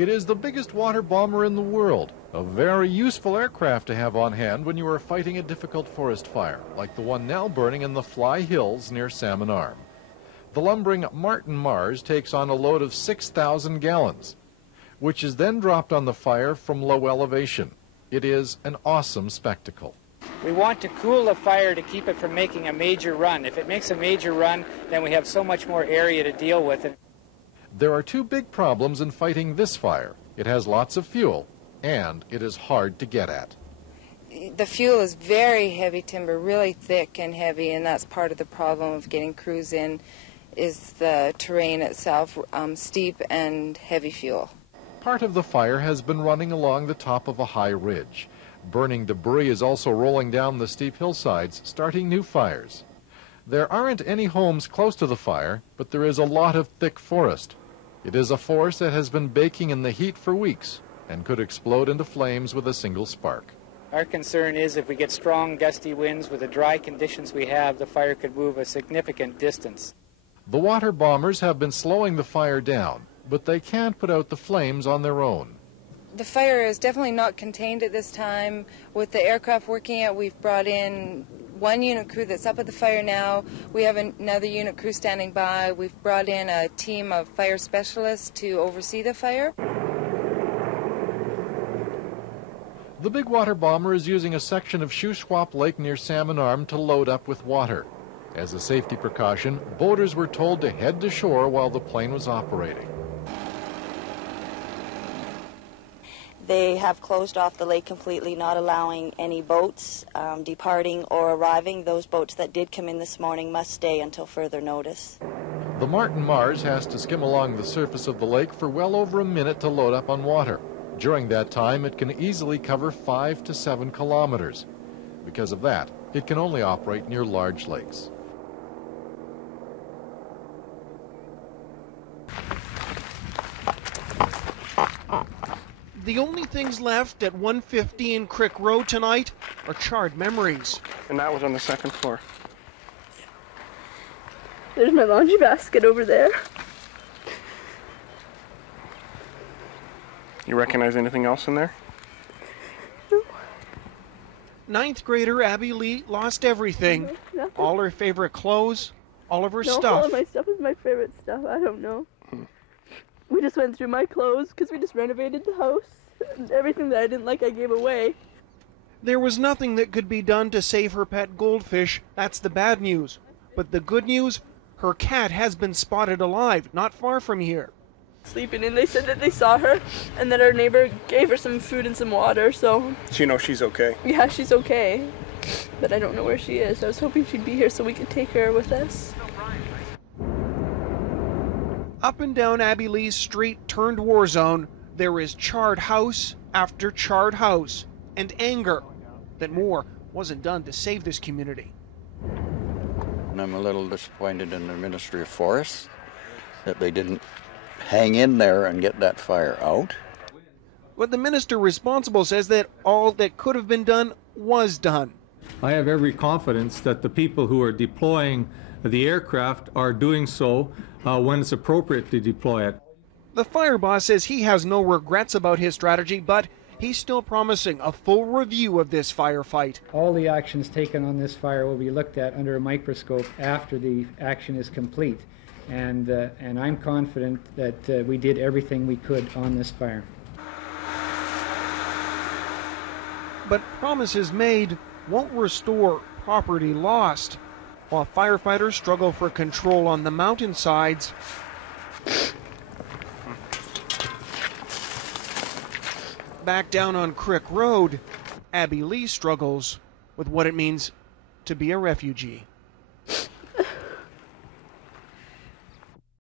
It is the biggest water bomber in the world, a very useful aircraft to have on hand when you are fighting a difficult forest fire, like the one now burning in the Fly Hills near Salmon Arm. The lumbering Martin Mars takes on a load of 6,000 gallons, which is then dropped on the fire from low elevation. It is an awesome spectacle. We want to cool the fire to keep it from making a major run. If it makes a major run, then we have so much more area to deal with it. There are two big problems in fighting this fire. It has lots of fuel, and it is hard to get at. The fuel is very heavy timber, really thick and heavy, and that's part of the problem of getting crews in, is the terrain itself, steep and heavy fuel. Part of the fire has been running along the top of a high ridge. Burning debris is also rolling down the steep hillsides, starting new fires. There aren't any homes close to the fire, but there is a lot of thick forest. It is a forest that has been baking in the heat for weeks and could explode into flames with a single spark. Our concern is if we get strong gusty winds with the dry conditions we have, the fire could move a significant distance. The water bombers have been slowing the fire down, but they can't put out the flames on their own. The fire is definitely not contained at this time. With the aircraft working it, we've brought in one unit crew that's up at the fire now. We have another unit crew standing by. We've brought in a team of fire specialists to oversee the fire. The big water bomber is using a section of Shuswap Lake near Salmon Arm to load up with water. As a safety precaution, boaters were told to head to shore while the plane was operating. They have closed off the lake completely, not allowing any boats departing or arriving. Those boats that did come in this morning must stay until further notice. The Martin Mars has to skim along the surface of the lake for well over a minute to load up on water. During that time, it can easily cover 5 to 7 kilometers. Because of that, it can only operate near large lakes. The only things left at 115 Crick Road tonight are charred memories. And that was on the second floor. There's my laundry basket over there. You recognize anything else in there? No. Ninth grader Abby Lee lost everything. Nothing. All her favorite clothes, all of her No, stuff. all of my stuff is my favorite stuff. I don't know. We just went through my clothes because we just renovated the house. And everything that I didn't like, I gave away. There was nothing that could be done to save her pet goldfish. That's the bad news. But the good news, her cat has been spotted alive, not far from here. Sleeping, and they said that they saw her and that our neighbor gave her some food and some water, so... So you know she's okay? Yeah, she's okay. But I don't know where she is. I was hoping she'd be here so we could take her with us. Up and down Abby Lee's street turned war zone, there is charred house after charred house, and anger that more wasn't done to save this community. I'm a little disappointed in the Ministry of Forests that they didn't hang in there and get that fire out. But the minister responsible says that all that could have been done was done. I have every confidence that the people who are deploying the aircraft are doing so when it's appropriate to deploy it. The fire boss says he has no regrets about his strategy, but he's still promising a full review of this firefight. All the actions taken on this fire will be looked at under a microscope after the action is complete. And I'm confident that we did everything we could on this fire. But promises made won't restore property lost. While firefighters struggle for control on the mountainsides, back down on Crick Road, Abby Lee struggles with what it means to be a refugee.